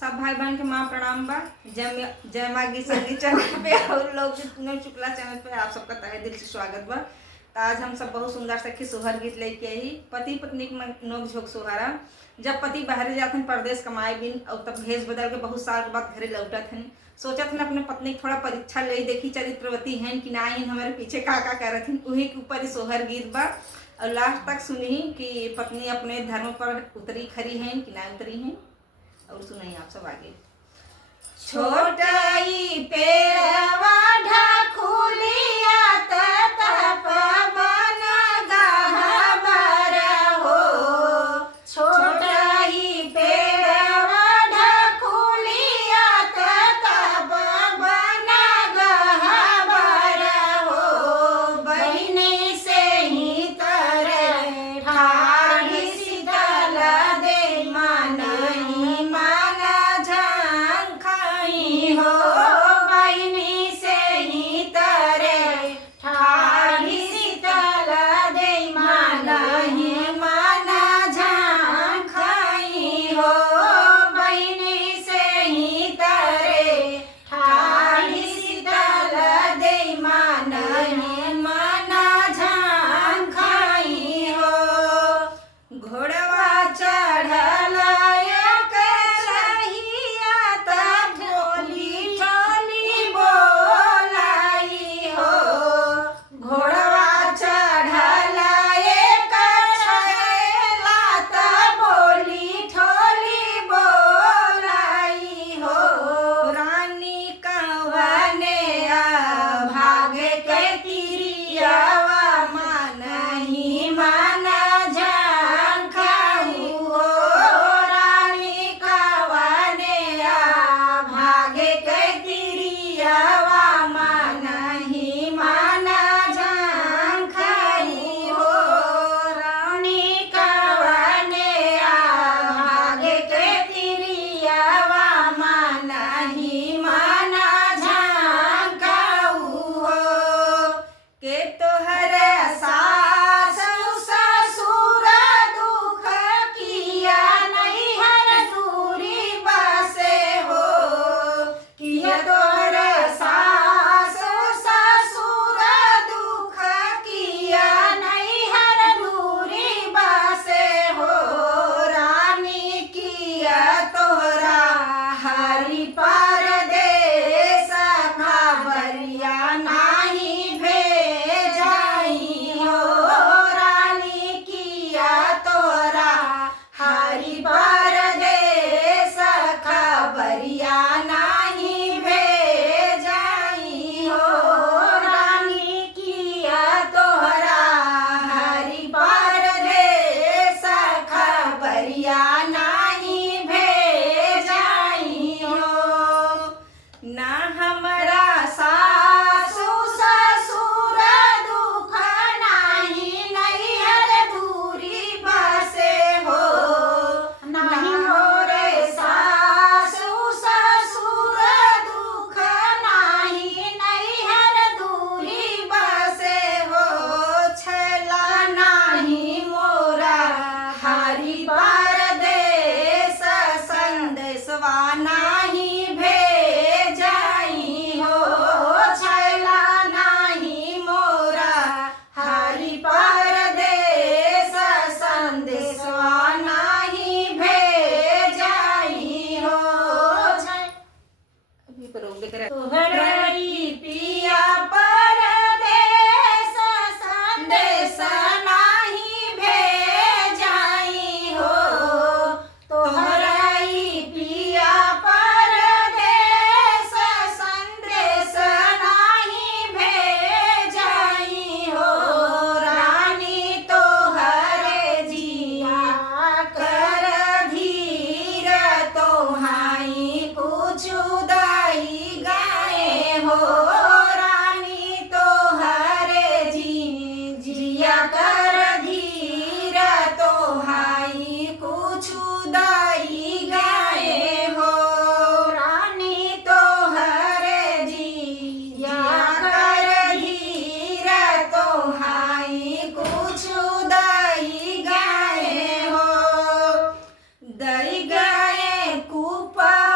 सब भाई बहन के माँ प्रणाम बा। जय माँ की संगीत चैनल पे और लोग शुक्ला चैनल पे आप सबका तहे दिल से स्वागत बा। तो आज हम सब बहुत सुंदर सखी सोहर गीत लेके आई। पति पत्नी के नोक झोंक सोहरा। जब पति बाहर जाते हैं परदेश कमाए बिन और तब भेज बदल के बहुत साल के बाद घरे लौटत हैं, सोचत हैं अपने पत्नी की थोड़ा परीक्षा ले देखी चरित्रवती हैं कि ना हैं, हमारे पीछे का करत हैं। उही के ऊपर सोहर गीत बा और लास्ट तक सुनी कि पत्नी अपने धर्म पर उतरी खरी हैं कि ना उतरी हैं। और सुनाई आप सब आगे। छोटाई पेड़वा ढाकुलिया तप बन गहबर हो। छोटाई पेड़वा ढाकुलिया तप बन गहबर हो। बहिनी से ही तरे ठाढ़ी शीतल दे मन हो। बहिनी से ही तरे ठाढ़ी शीतल दे मन झांखाई हो। बहिनी से ही तरे ठाढ़ी शीतल दे मन झांखाई हो। घोड़वा चढ़ल दई गए कूपा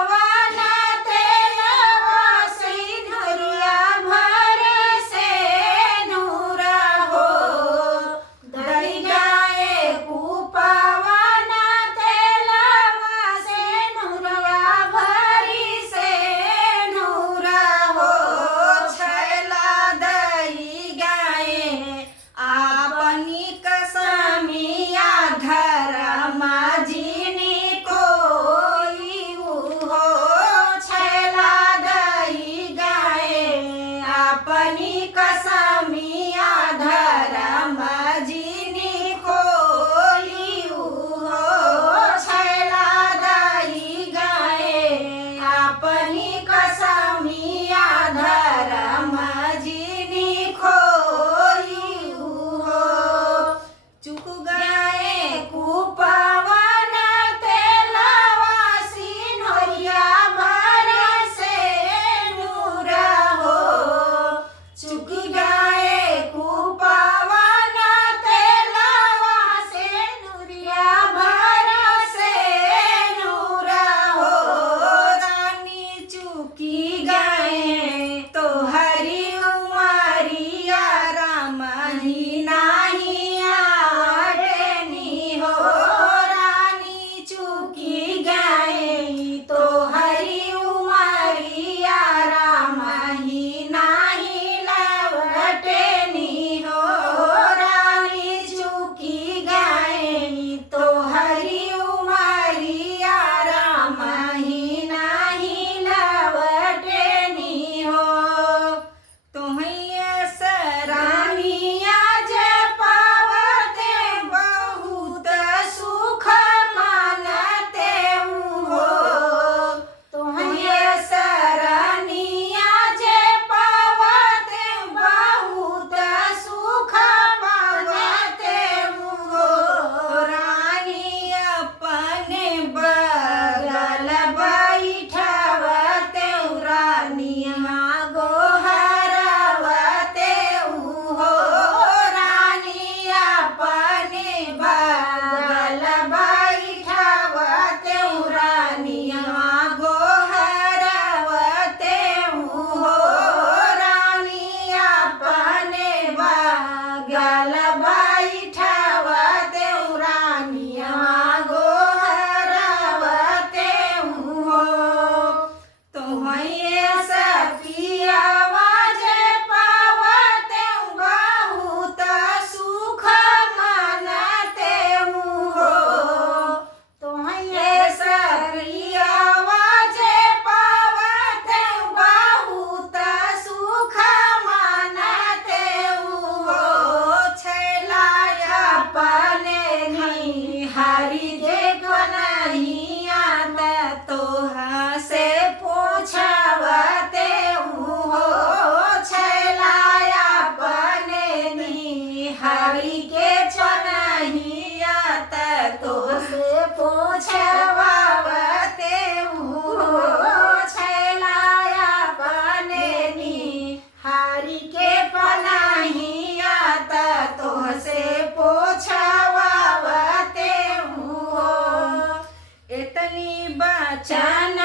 बचन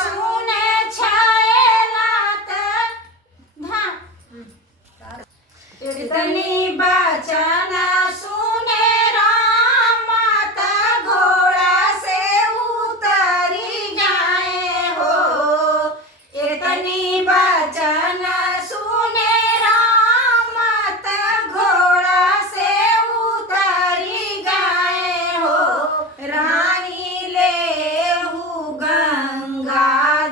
सुने छाएला इतनी बचन सुने राम त घोड़ा से उतरी जाए हो इतनी बचन सुने राम त घोड़ा से उतरी जाए हो रानी लेहू गंगा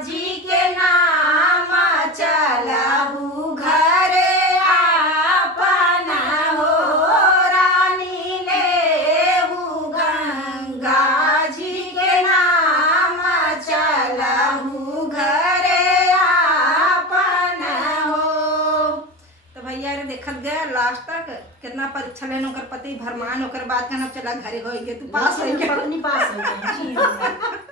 जी के नाम चलहू घर आपना हो रानी लेहू गंगा जी के नाम चलहू घर आपना हो। तो भैया रे देखत गया लास्ट तक कितना परीक्षा लेन ओकर पति भरमान ओकर बाद कहना चला घरे हो गए तू पास हो गया पत्नी पास हो गई।